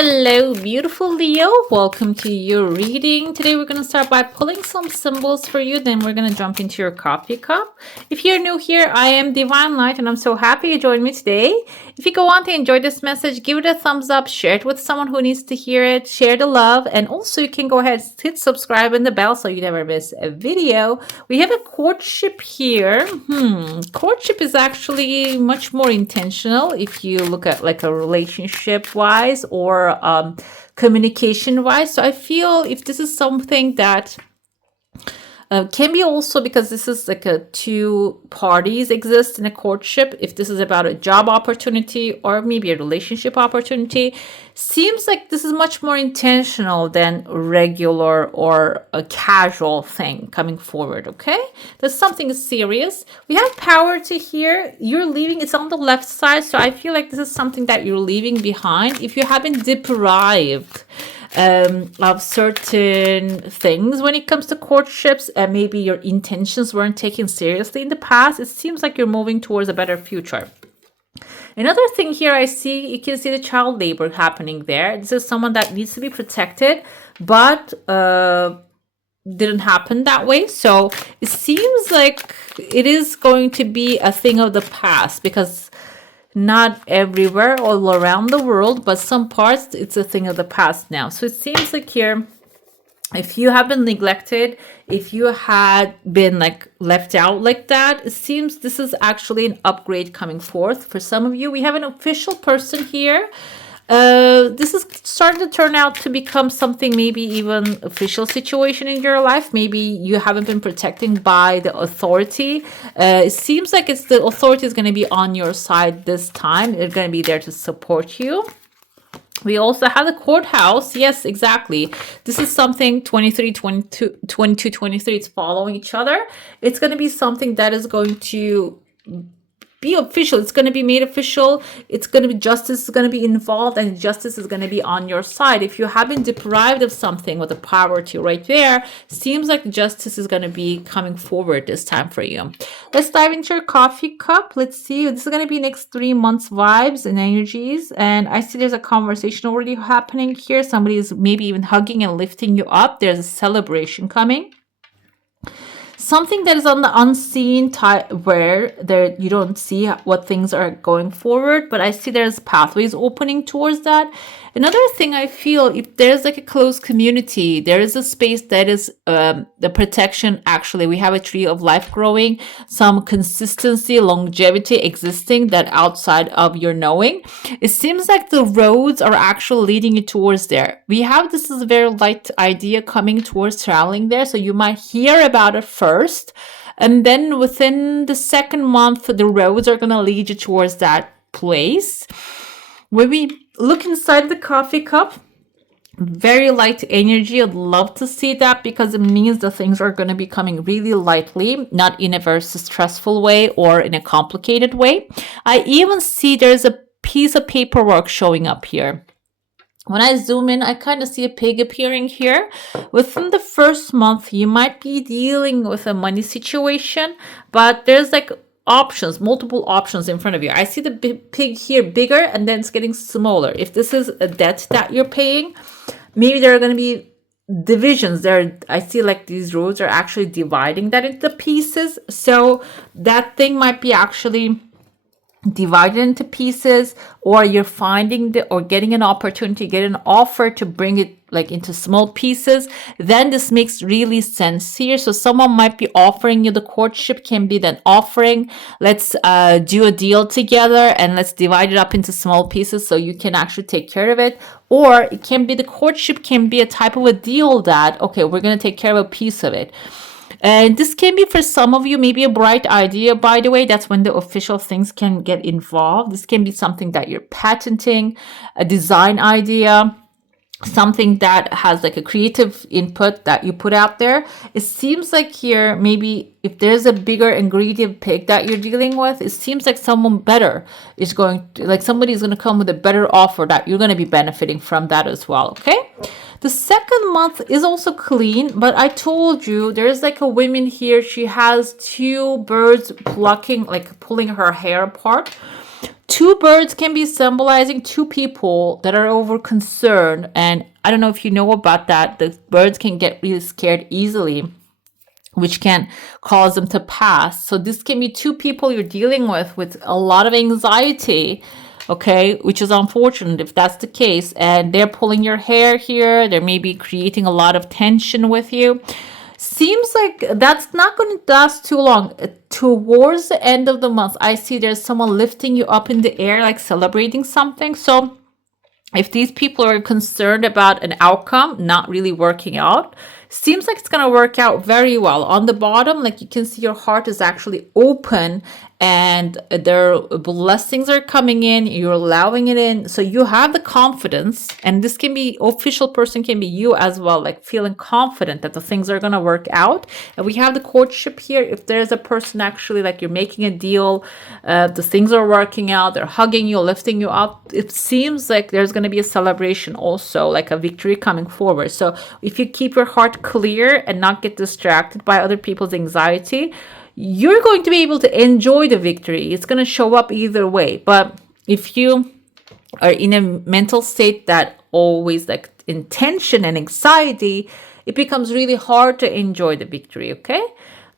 Hello, beautiful Leo. Welcome to your reading. Today we're going to start by pulling some symbols for you. Then we're going to jump into your coffee cup. If you're new here, I am Divine Light and I'm so happy you joined me today. If you go on to enjoy this message, give it a thumbs up, share it with someone who needs to hear it, share the love, and also you can go ahead and hit subscribe and the bell so you never miss a video. We have a courtship here. Courtship is actually much more intentional if you look at like a relationship wise or communication wise. So I feel if this is something that can be also because this is like a two parties exist in a courtship. If this is about a job opportunity or maybe a relationship opportunity, seems like this is much more intentional than regular or a casual thing coming forward. Okay, there's something serious. We have power to here. You're leaving. It's on the left side, so I feel like this is something that you're leaving behind. If you have been deprived of certain things when it comes to courtships and maybe your intentions weren't taken seriously in the past, it seems like you're moving towards a better future. Another thing here I see, you can see the child labor happening there. This is someone that needs to be protected, but didn't happen that way. So it seems like it is going to be a thing of the past because not everywhere all around the world, but some parts it's a thing of the past now. So it seems like here, if you have been neglected, if you had been like left out like that, it seems this is actually an upgrade coming forth for some of you. We have an official person here. This is starting to turn out to become something, maybe even official situation in your life. Maybe you haven't been protecting by the authority. It seems like it's the authority is going to be on your side this time. They're going to be there to support you. We also have the courthouse. Yes, exactly. This is something 23, 22, 22, 23. It's following each other. It's going to be something that is going to be official. It's going to be made official. It's going to be justice is going to be involved and justice is going to be on your side. If you have been deprived of something with the poverty right there, seems like justice is going to be coming forward this time for you. Let's dive into your coffee cup. Let's see. This is going to be next 3 months vibes and energies. And I see there's a conversation already happening here. Somebody is maybe even hugging and lifting you up. There's a celebration coming. Something that is on the unseen type where there you don't see what things are going forward, but I see there's pathways opening towards that. Another thing I feel, if there's like a close community, there is a space that is the protection. Actually, we have a tree of life growing, some consistency, longevity existing that outside of your knowing. It seems like the roads are actually leading you towards there. We have this is a very light idea coming towards traveling there. So you might hear about it first. And then within the second month, the roads are going to lead you towards that place. When we look inside the coffee cup, very light energy. I'd love to see that because it means the things are going to be coming really lightly, not in a very stressful way or in a complicated way. I even see there's a piece of paperwork showing up here. When I zoom in, I kind of see a pig appearing here. Within the first month, you might be dealing with a money situation, but there's like options, multiple options in front of you. I see the pig here bigger and then it's getting smaller. If this is a debt that you're paying, maybe there are going to be divisions there. I see like these roads are actually dividing that into pieces. So that thing might be actually divided into pieces, or you're finding or getting an opportunity, get an offer to bring it like into small pieces. Then this makes really sense here. So someone might be offering you, the courtship can be then offering, let's do a deal together and let's divide it up into small pieces so you can actually take care of it. Or it can be the courtship can be a type of a deal that, okay, we're going to take care of a piece of it. And this can be for some of you, maybe a bright idea, by the way. That's when the official things can get involved. This can be something that you're patenting, a design idea, something that has like a creative input that you put out there. It seems like here, maybe if there's a bigger ingredient pig that you're dealing with, it seems like someone better is going to, like somebody is going to come with a better offer that you're going to be benefiting from that as well. Okay. The second month is also clean, but I told you there's like a woman here. She has two birds plucking, like pulling her hair apart. two birds can be symbolizing two people that are over concerned. And I don't know if you know about that. The birds can get really scared easily, which can cause them to pass. So this can be two people you're dealing with a lot of anxiety, okay, which is unfortunate if that's the case. And they're pulling your hair here. They're maybe creating a lot of tension with you. Seems like that's not going to last too long. Towards the end of the month, I see there's someone lifting you up in the air, like celebrating something. So if these people are concerned about an outcome not really working out, seems like it's going to work out very well. On the bottom, like you can see your heart is actually open and their blessings are coming in. You're allowing it in. So you have the confidence, and this can be official person, can be you as well, like feeling confident that the things are going to work out. And we have the courtship here. If there's a person actually like you're making a deal, the things are working out, they're hugging you, lifting you up. It seems like there's going to be a celebration also, like a victory coming forward. So if you keep your heart clear and not get distracted by other people's anxiety, you're going to be able to enjoy the victory. It's going to show up either way. But if you are in a mental state that always like in tension and anxiety, it becomes really hard to enjoy the victory, okay?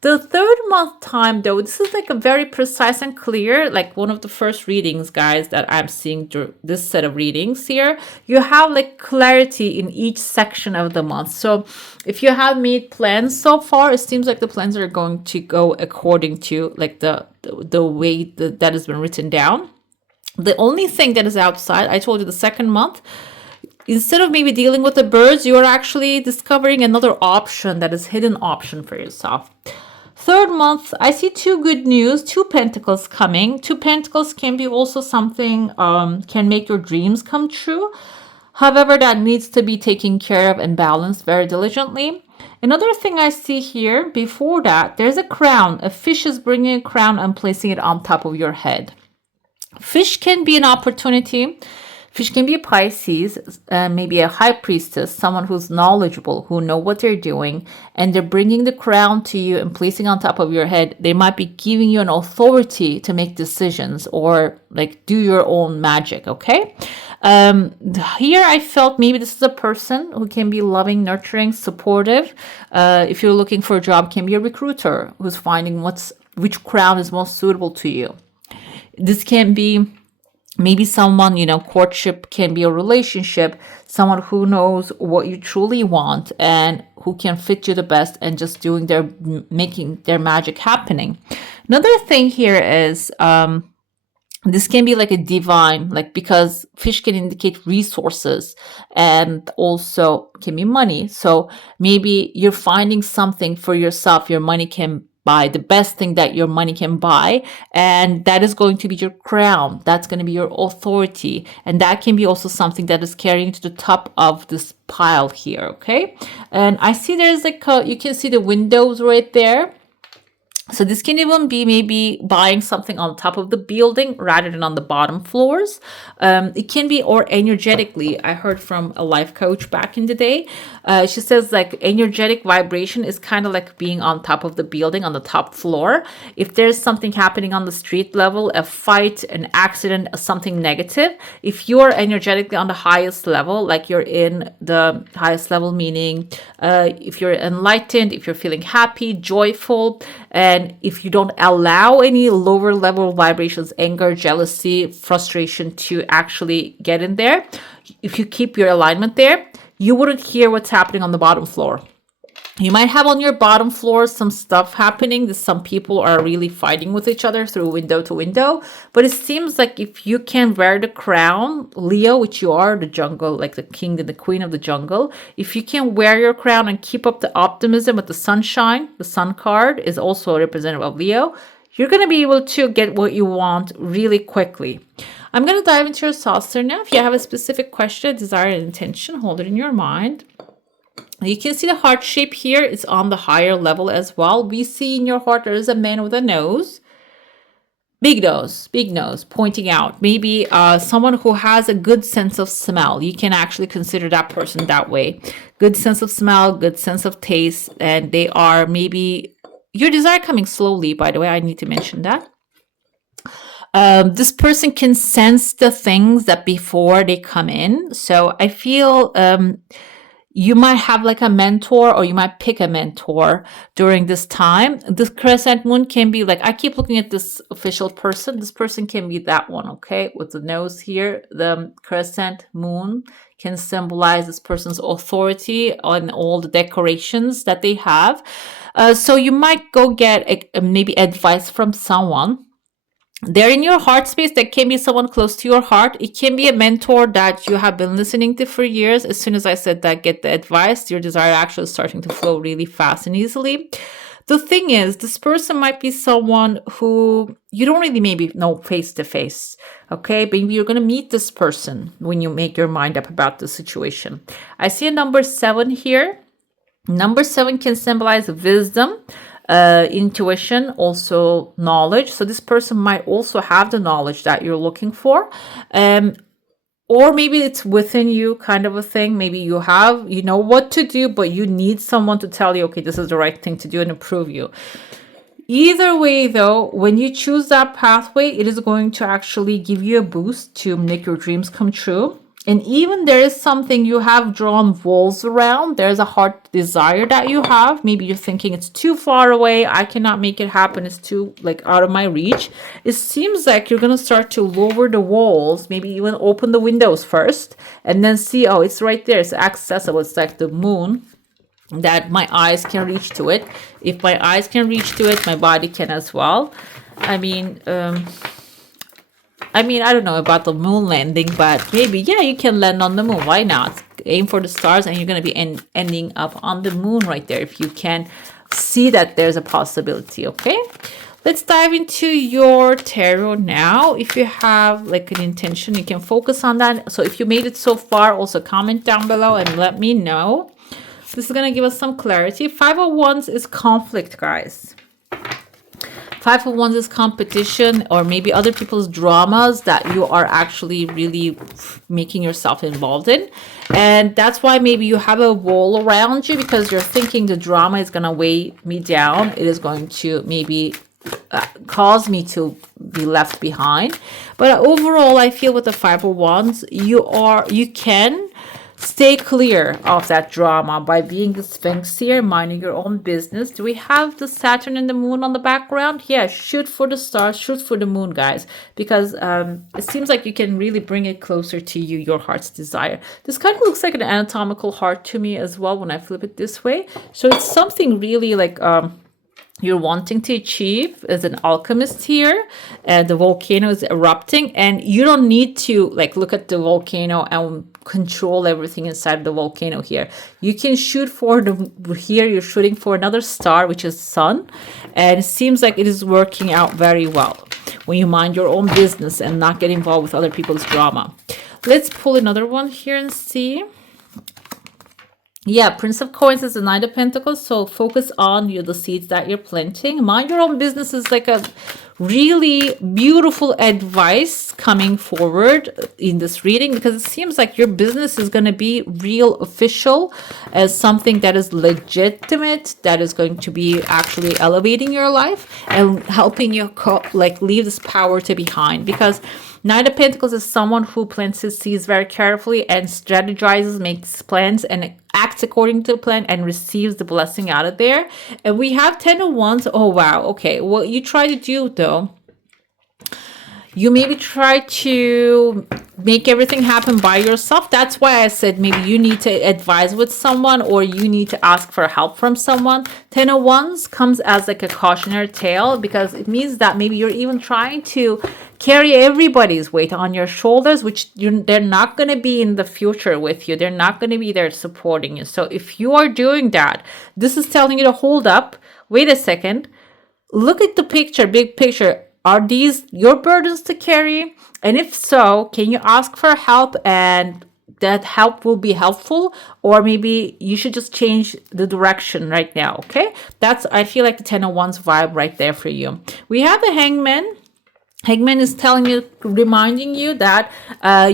The third month time, though, this is like a very precise and clear, like one of the first readings, guys, that I'm seeing through this set of readings here. You have like clarity in each section of the month. So if you have made plans so far, it seems like the plans are going to go according to like the way that has been written down. The only thing that is outside, I told you the second month, instead of maybe dealing with the birds, you are actually discovering another option that is hidden option for yourself. Third month, I see two good news, two pentacles coming. Two pentacles can be also something, can make your dreams come true. However, that needs to be taken care of and balanced very diligently. Another thing I see here, before that, there's a crown. A fish is bringing a crown and placing it on top of your head. Fish can be an opportunity. Fish can be a Pisces, maybe a high priestess, someone who's knowledgeable, who know what they're doing, and they're bringing the crown to you and placing on top of your head. They might be giving you an authority to make decisions or like do your own magic, okay? Here I felt maybe this is a person who can be loving, nurturing, supportive. If you're looking for a job, can be a recruiter who's finding which crown is most suitable to you. This can be maybe someone, courtship can be a relationship, someone who knows what you truly want and who can fit you the best and just making their magic happening. Another thing here is, this can be like a divine, like because fish can indicate resources and also can be money. So maybe you're finding something for yourself, your money can buy the best thing that your money can buy, and that is going to be your crown. That's going to be your authority, and that can be also something that is carrying to the top of this pile here, okay? And I see there's like you can see the windows right there. So this can even be maybe buying something on top of the building rather than on the bottom floors. It can be, or energetically, I heard from a life coach back in the day. She says like energetic vibration is kind of like being on top of the building on the top floor. If there's something happening on the street level, a fight, an accident, something negative, if you're energetically on the highest level, like you're in the highest level, meaning if you're enlightened, if you're feeling happy, joyful, and if you don't allow any lower level vibrations, anger, jealousy, frustration to actually get in there, if you keep your alignment there, you wouldn't hear what's happening on the bottom floor. You might have on your bottom floor some stuff happening that some people are really fighting with each other through window to window. But it seems like if you can wear the crown, Leo, which you are, the jungle, like the king and the queen of the jungle, if you can wear your crown and keep up the optimism with the sunshine, the sun card is also a representative of Leo, you're going to be able to get what you want really quickly. I'm going to dive into your saucer now. If you have a specific question, desire, and intention, hold it in your mind. You can see the heart shape here. It's on the higher level as well. We see in your heart there is a man with a nose. Big nose, pointing out. Maybe someone who has a good sense of smell. You can actually consider that person that way. Good sense of smell, good sense of taste. And they are maybe... Your desire coming slowly, by the way. I need to mention that. This person can sense the things that before they come in. So I feel you might have like a mentor, or you might pick a mentor during this time. This crescent moon can be like, I keep looking at this official person. This person can be that one, okay? With the nose here, the crescent moon can symbolize this person's authority on all the decorations that they have. So you might go get maybe advice from someone. They're in your heart space. That can be someone close to your heart. It can be a mentor that you have been listening to for years. As soon as I said that, get the advice, your desire actually is starting to flow really fast and easily. The thing is, this person might be someone who you don't really maybe know face to face. Okay, maybe you're going to meet this person when you make your mind up about the situation. I see a number 7 here. Number 7 can symbolize wisdom, intuition, also knowledge. So this person might also have the knowledge that you're looking for. Or maybe it's within you, kind of a thing. Maybe you know what to do, but you need someone to tell you, okay, this is the right thing to do and improve you. Either way, though, when you choose that pathway, it is going to actually give you a boost to make your dreams come true. And even there is something you have drawn walls around. There's a heart desire that you have. Maybe you're thinking it's too far away. I cannot make it happen. It's too out of my reach. It seems like you're going to start to lower the walls. Maybe even open the windows first and then see, oh, it's right there. It's accessible. It's like the moon, that my eyes can reach to it. If my eyes can reach to it, my body can as well. I mean, I don't know about the moon landing, but maybe, yeah, you can land on the moon. Why not? Aim for the stars and you're going to be ending up on the moon right there if you can see that there's a possibility, okay? Let's dive into your tarot now. If you have like an intention, you can focus on that. So if you made it so far, also comment down below and let me know. This is going to give us some clarity. 5 of Wands is conflict, guys. 5 of Wands is competition, or maybe other people's dramas that you are actually really making yourself involved in. And that's why maybe you have a wall around you, because you're thinking the drama is going to weigh me down. It is going to maybe cause me to be left behind. But overall, I feel with the 5 of Wands, you can stay clear of that drama by being the Sphinx here, minding your own business. Do we have the Saturn and the moon on the background? Yeah, shoot for the stars, shoot for the moon, guys, because it seems like you can really bring it closer to you, your heart's desire. This kind of looks like an anatomical heart to me as well when I flip it this way. So it's something really like you're wanting to achieve as an alchemist here, and the volcano is erupting, and you don't need to like look at the volcano and control everything inside the volcano here. You can shoot for you're shooting for another star, which is sun, and it seems like it is working out very well when you mind your own business and not get involved with other people's drama. Let's pull another one here and see. Yeah, Prince of Coins is the Knight of Pentacles. So focus on the seeds that you're planting. Mind your own business is like a really beautiful advice coming forward in this reading, because it seems like your business is going to be real official, as something that is legitimate, that is going to be actually elevating your life and helping you leave this power to behind. Because Knight of Pentacles is someone who plants his seeds very carefully and strategizes, makes plans, and acts according to the plan and receives the blessing out of there. And we have 10 of Wands. Oh, wow. Okay. What you try to do, though, you maybe try to make everything happen by yourself. That's why I said maybe you need to advise with someone, or you need to ask for help from someone. 10 of Wands comes as like a cautionary tale, because it means that maybe you're even trying to carry everybody's weight on your shoulders, which they're not going to be in the future with you. They're not going to be there supporting you. So if you are doing that, this is telling you to hold up. Wait a second. Look at the picture, big picture. Are these your burdens to carry? And if so, can you ask for help, and that help will be helpful? Or maybe you should just change the direction right now, okay? I feel like the 10 of Wands vibe right there for you. We have the Hangman. Hangman is reminding you that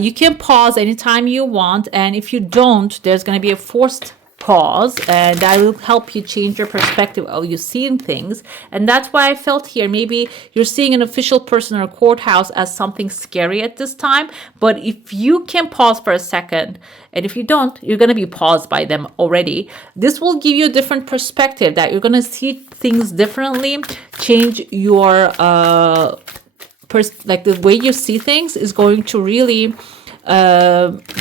you can pause anytime you want. And if you don't, there's going to be a forced pause, and that will help you change your perspective of you seeing things. And that's why I felt here maybe you're seeing an official person or a courthouse as something scary at this time. But if you can pause for a second, and if you don't, you're going to be paused by them already. This will give you a different perspective, that you're going to see things differently, change your like the way you see things is going to really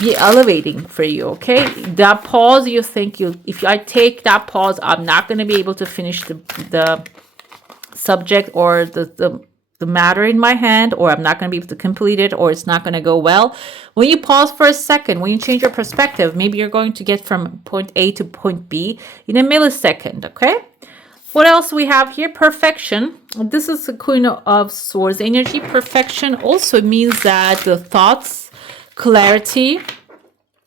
be elevating for you. Okay, that pause, you think if I take that pause, I'm not going to be able to finish the subject or the matter in my hand, or I'm not going to be able to complete it, or it's not going to go well. When you pause for a second, when you change your perspective, maybe you're going to get from point A to point B in a millisecond. Okay, what else we have here? Perfection. This is the Queen of Swords energy. Perfection also means that the thoughts, clarity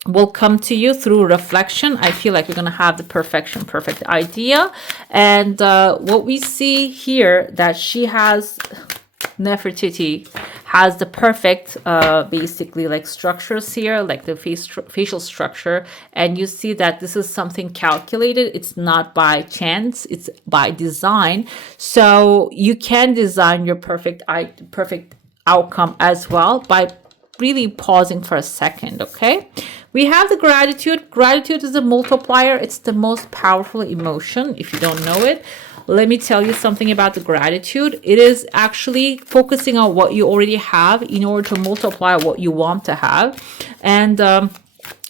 will come to you through reflection. I feel like you're going to have the perfect idea. And what we see here, that she has, Nefertiti has the perfect basically like structures here, like the facial structure, and you see that this is something calculated. It's not by chance, it's by design. So you can design your perfect outcome as well by really pausing for a second. Okay, we have the gratitude. Gratitude is a multiplier. It's the most powerful emotion. If you don't know it, let me tell you something about the gratitude. It is actually focusing on what you already have in order to multiply what you want to have. And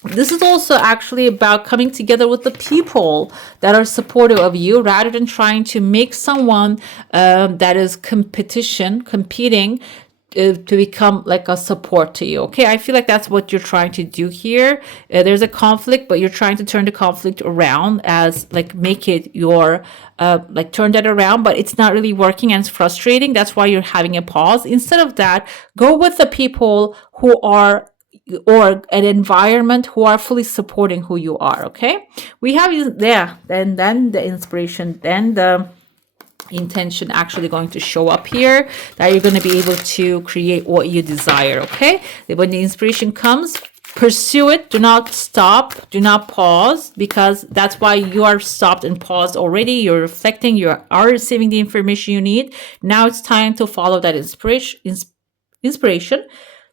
this is also actually about coming together with the people that are supportive of you, rather than trying to make someone that is competing to become like a support to you. Okay, I feel like that's what you're trying to do here. There's a conflict, but you're trying to turn the conflict around, as like make it your like turn that around, but it's not really working and it's frustrating. That's why you're having a pause. Instead of that, go with the people who are, or an environment who are fully supporting who you are. Okay, we have there, and then the inspiration, then the intention actually going to show up here, that you're going to be able to create what you desire. Okay, when the inspiration comes, pursue it. Do not stop, do not pause, because that's why you are stopped and paused already. You're reflecting, you are receiving the information you need. Now it's time to follow that inspiration.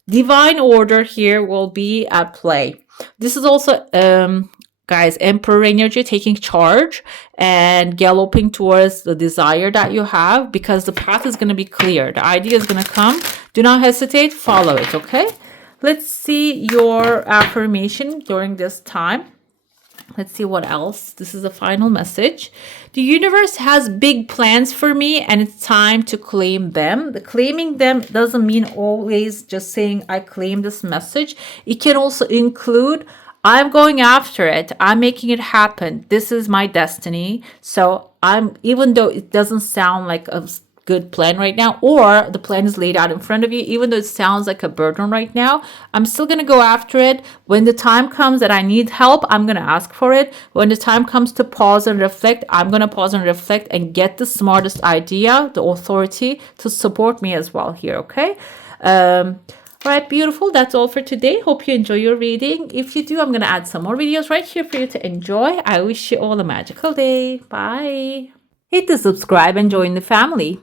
Divine order here will be at play. This is also guys, Emperor energy, taking charge and galloping towards the desire that you have, because the path is going to be clear. The idea is going to come. Do not hesitate. Follow it. Okay. Let's see your affirmation during this time. Let's see what else. This is the final message. The universe has big plans for me, and it's time to claim them. The claiming them doesn't mean always just saying, I claim this message. It can also include, I'm going after it. I'm making it happen. This is my destiny. So even though it doesn't sound like a good plan right now, or the plan is laid out in front of you, even though it sounds like a burden right now, I'm still going to go after it. When the time comes that I need help, I'm going to ask for it. When the time comes to pause and reflect, I'm going to pause and reflect and get the smartest idea, the authority to support me as well here. Okay. All right, beautiful. That's all for today. Hope you enjoy your reading. If you do, I'm going to add some more videos right here for you to enjoy. I wish you all a magical day. Bye. Hit the subscribe and join the family.